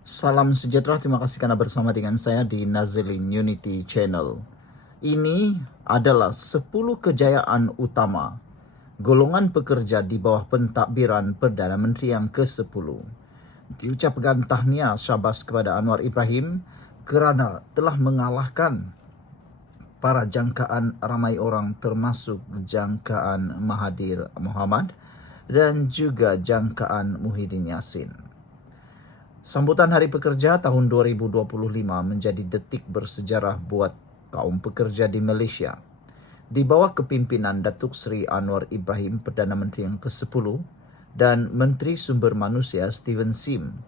Salam sejahtera, terima kasih karena bersama dengan saya di Nazilin Unity Channel. Ini adalah 10 kejayaan utama golongan pekerja di bawah pentadbiran Perdana Menteri yang ke-10. Diucapkan tahniah syabas kepada Anwar Ibrahim kerana telah mengalahkan para jangkaan ramai orang termasuk jangkaan Mahathir Mohamad dan juga jangkaan Muhyiddin Yassin. Sambutan Hari Pekerja tahun 2025 menjadi detik bersejarah buat kaum pekerja di Malaysia. Di bawah kepimpinan Datuk Seri Anwar Ibrahim, Perdana Menteri yang ke-10 dan Menteri Sumber Manusia Steven Sim,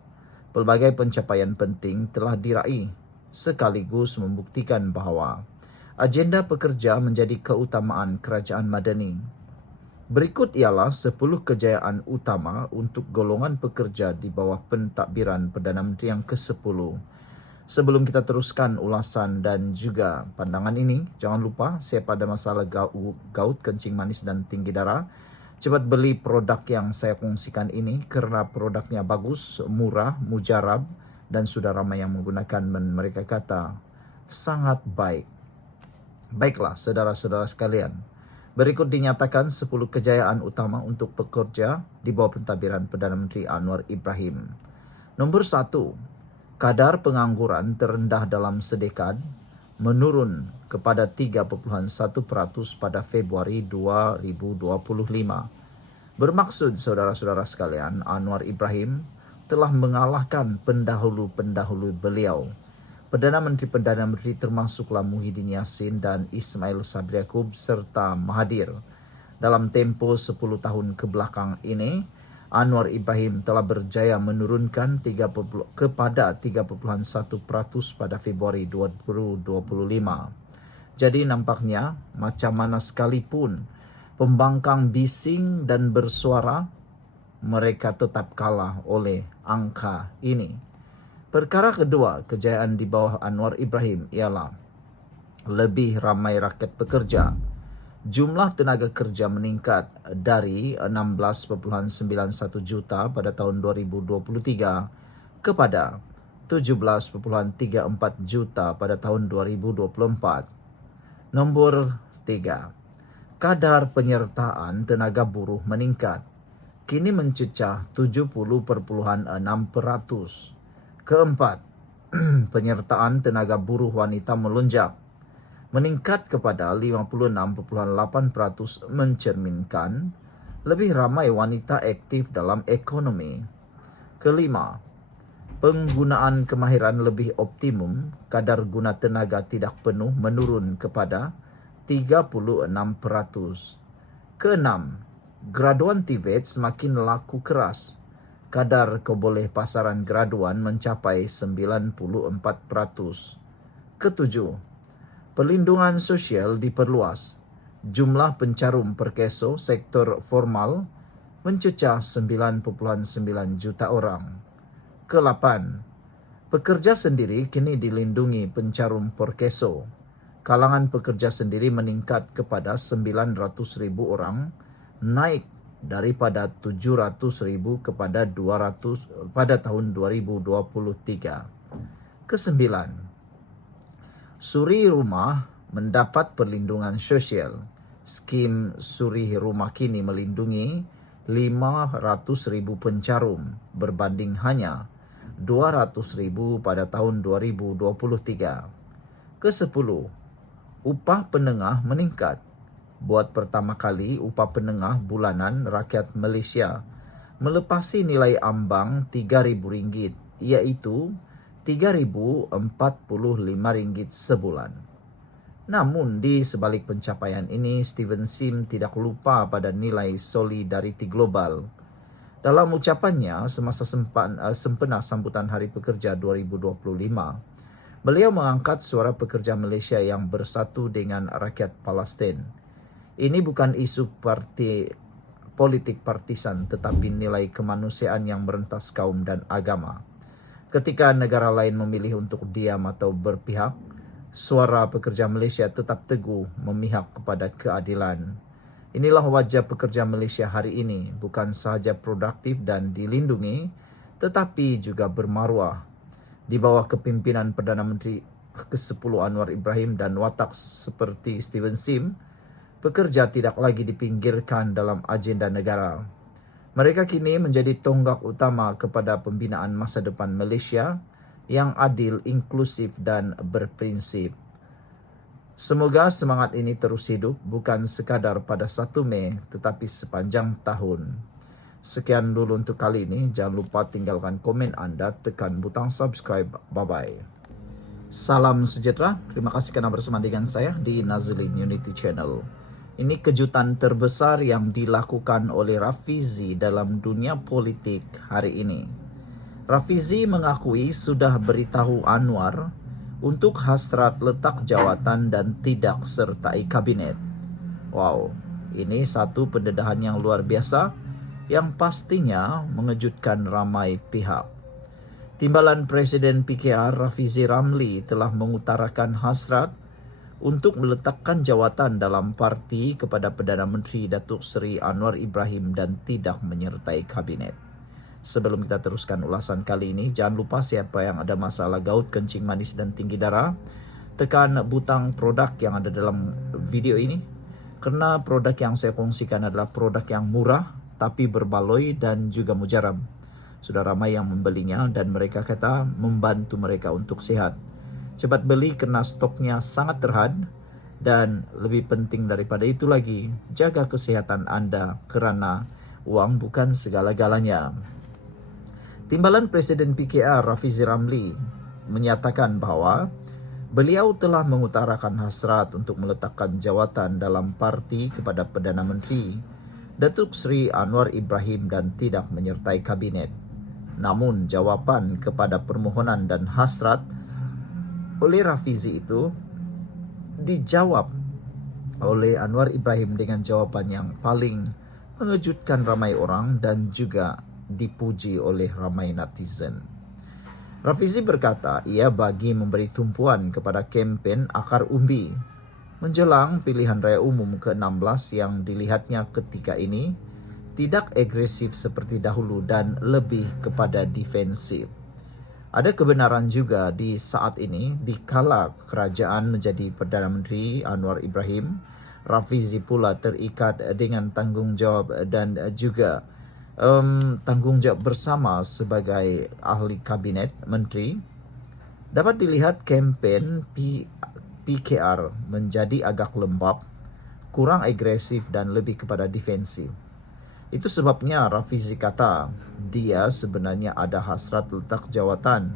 pelbagai pencapaian penting telah diraih sekaligus membuktikan bahawa agenda pekerja menjadi keutamaan kerajaan Madani. Berikut ialah 10 kejayaan utama untuk golongan pekerja di bawah pentadbiran Perdana Menteri yang ke-10. Sebelum kita teruskan ulasan dan juga pandangan ini, jangan lupa siapa ada masalah gout, kencing manis dan tinggi darah, cepat beli produk yang saya kongsikan ini kerana produknya bagus, murah, mujarab dan sudah ramai yang menggunakan dan mereka kata sangat baik. Baiklah saudara-saudara sekalian. Berikut dinyatakan 10 kejayaan utama untuk pekerja di bawah pentadbiran Perdana Menteri Anwar Ibrahim. Nombor 1, kadar pengangguran terendah dalam sedekad menurun kepada 3.1% pada Februari 2025. Bermaksud saudara-saudara sekalian, Anwar Ibrahim telah mengalahkan pendahulu-pendahulu beliau. Perdana Menteri termasuklah Muhyiddin Yassin dan Ismail Sabri Yaakob serta Mahathir. Dalam tempoh 10 tahun kebelakang ini, Anwar Ibrahim telah berjaya menurunkan kepada 3.1% pada Februari 2025. Jadi nampaknya macam mana sekalipun pembangkang bising dan bersuara, mereka tetap kalah oleh angka ini. Perkara kedua, kejayaan di bawah Anwar Ibrahim ialah lebih ramai rakyat pekerja. Jumlah tenaga kerja meningkat dari 16.91 juta pada tahun 2023 kepada 17.34 juta pada tahun 2024. Nombor 3, kadar penyertaan tenaga buruh meningkat. Kini mencecah 70.6%. Keempat, penyertaan tenaga buruh wanita melonjak, meningkat kepada 56.8%, mencerminkan lebih ramai wanita aktif dalam ekonomi. Kelima, penggunaan kemahiran lebih optimum, kadar guna tenaga tidak penuh menurun kepada 36%. Keenam, graduan TVET semakin laku keras. Kadar keboleh pasaran graduan mencapai 94%. Ketujuh, perlindungan sosial diperluas. Jumlah pencarum perkeso sektor formal mencecah 9.9 juta orang. Kelapan, pekerja sendiri kini dilindungi pencarum perkeso. Kalangan pekerja sendiri meningkat kepada 900,000 orang, naik daripada 700,000 kepada 200 pada tahun 2023. Kesembilan, suri rumah mendapat perlindungan sosial. Skim suri rumah kini melindungi 500,000 pencarum berbanding hanya 200,000 pada tahun 2023. Kesepuluh, upah penengah meningkat. Buat pertama kali, upah penengah bulanan rakyat Malaysia melepasi nilai ambang RM3,000, iaitu RM3,045 sebulan. Namun, di sebalik pencapaian ini, Steven Sim tidak lupa pada nilai solidariti global. Dalam ucapannya semasa sempena sambutan Hari Pekerja 2025, beliau mengangkat suara pekerja Malaysia yang bersatu dengan rakyat Palestin. Ini bukan isu politik partisan tetapi nilai kemanusiaan yang merentas kaum dan agama. Ketika negara lain memilih untuk diam atau berpihak, suara pekerja Malaysia tetap teguh memihak kepada keadilan. Inilah wajah pekerja Malaysia hari ini, bukan sahaja produktif dan dilindungi, tetapi juga bermaruah. di bawah kepimpinan Perdana Menteri ke-10 Anwar Ibrahim dan watak seperti Steven Sim, pekerja tidak lagi dipinggirkan dalam agenda negara. Mereka kini menjadi tonggak utama kepada pembinaan masa depan Malaysia yang adil, inklusif dan berprinsip. Semoga semangat ini terus hidup, bukan sekadar pada 1 Mei tetapi sepanjang tahun. Sekian dulu untuk kali ini. Jangan lupa tinggalkan komen anda, tekan butang subscribe. Bye-bye. Salam sejahtera. Terima kasih kerana bersama dengan saya di Nazlin Unity Channel. Ini kejutan terbesar yang dilakukan oleh Rafizi dalam dunia politik hari ini. Rafizi mengakui sudah beritahu Anwar untuk hasrat letak jawatan dan tidak sertai kabinet. Wow, ini satu pendedahan yang luar biasa yang pastinya mengejutkan ramai pihak. Timbalan Presiden PKR Rafizi Ramli telah mengutarakan hasrat untuk meletakkan jawatan dalam parti kepada Perdana Menteri Datuk Seri Anwar Ibrahim dan tidak menyertai kabinet. Sebelum kita teruskan ulasan kali ini, jangan lupa siapa yang ada masalah gout, kencing manis dan tinggi darah, tekan butang produk yang ada dalam video ini. Karena produk yang saya kongsikan adalah produk yang murah tapi berbaloi dan juga mujarab. Sudah ramai yang membelinya dan mereka kata membantu mereka untuk sihat. Cepat beli kerana stoknya sangat terhad, dan lebih penting daripada itu lagi, jaga kesihatan anda kerana uang bukan segala-galanya. Timbalan Presiden PKR Rafizi Ramli menyatakan bahawa beliau telah mengutarakan hasrat untuk meletakkan jawatan dalam parti kepada Perdana Menteri Datuk Seri Anwar Ibrahim dan tidak menyertai kabinet. Namun jawapan kepada permohonan dan hasrat oleh Rafizi itu dijawab oleh Anwar Ibrahim dengan jawapan yang paling mengejutkan ramai orang dan juga dipuji oleh ramai netizen. Rafizi berkata ia bagi memberi tumpuan kepada kempen akar umbi menjelang pilihan raya umum ke-16 yang dilihatnya ketika ini tidak agresif seperti dahulu dan lebih kepada defensif. Ada kebenaran juga di saat ini, dikala kerajaan menjadi Perdana Menteri Anwar Ibrahim, Rafizi pula terikat dengan tanggungjawab dan juga tanggungjawab bersama sebagai ahli kabinet menteri. Dapat dilihat kempen PKR menjadi agak lembab, kurang agresif dan lebih kepada defensif. Itu sebabnya Rafizi kata dia sebenarnya ada hasrat letak jawatan,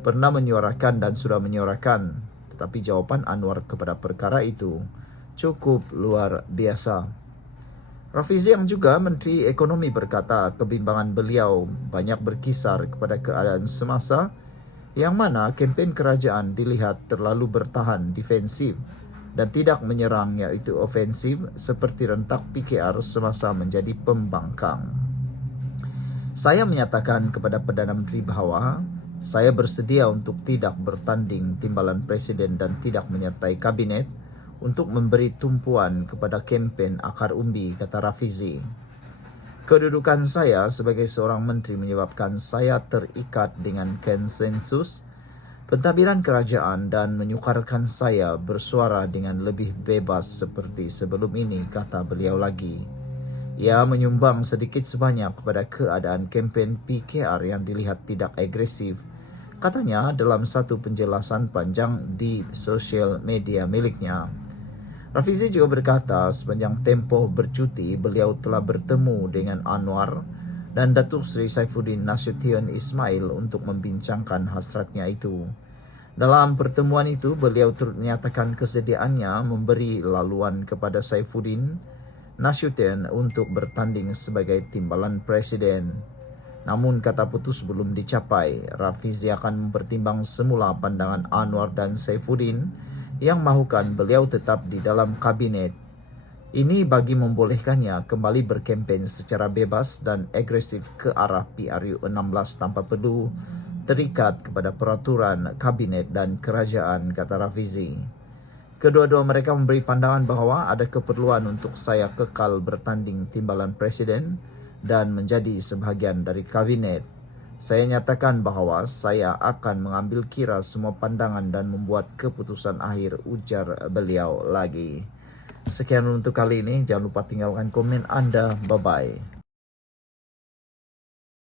pernah menyuarakan dan sudah menyuarakan, tetapi jawapan Anwar kepada perkara itu cukup luar biasa. Rafizi yang juga Menteri Ekonomi berkata kebimbangan beliau banyak berkisar kepada keadaan semasa yang mana kempen kerajaan dilihat terlalu bertahan defensif dan tidak menyerang iaitu ofensif seperti rentak PKR semasa menjadi pembangkang. Saya menyatakan kepada Perdana Menteri bahawa saya bersedia untuk tidak bertanding timbalan Presiden dan tidak menyertai kabinet untuk memberi tumpuan kepada kempen akar umbi, kata Rafizi. Kedudukan saya sebagai seorang menteri menyebabkan saya terikat dengan konsensus pentadbiran kerajaan dan menyukarkan saya bersuara dengan lebih bebas seperti sebelum ini, kata beliau lagi. Ia menyumbang sedikit sebanyak kepada keadaan kempen PKR yang dilihat tidak agresif, katanya dalam satu penjelasan panjang di sosial media miliknya. Rafizi juga berkata sepanjang tempoh bercuti beliau telah bertemu dengan Anwar dan Datuk Seri Saifuddin Nasution Ismail untuk membincangkan hasratnya itu. Dalam pertemuan itu beliau turut menyatakan kesediaannya memberi laluan kepada Saifuddin Nasution untuk bertanding sebagai timbalan Presiden. Namun kata putus belum dicapai. Rafizi akan mempertimbang semula pandangan Anwar dan Saifuddin yang mahukan beliau tetap di dalam kabinet. Ini bagi membolehkannya kembali berkempen secara bebas dan agresif ke arah PRU 16 tanpa perlu terikat kepada peraturan kabinet dan kerajaan, kata Rafizi. Kedua-dua mereka memberi pandangan bahawa ada keperluan untuk saya kekal bertanding timbalan Presiden dan menjadi sebahagian dari kabinet. Saya nyatakan bahwa saya akan mengambil kira semua pandangan dan membuat keputusan akhir, ujar beliau lagi. Sekian untuk kali ini, jangan lupa tinggalkan komen Anda. Bye-bye.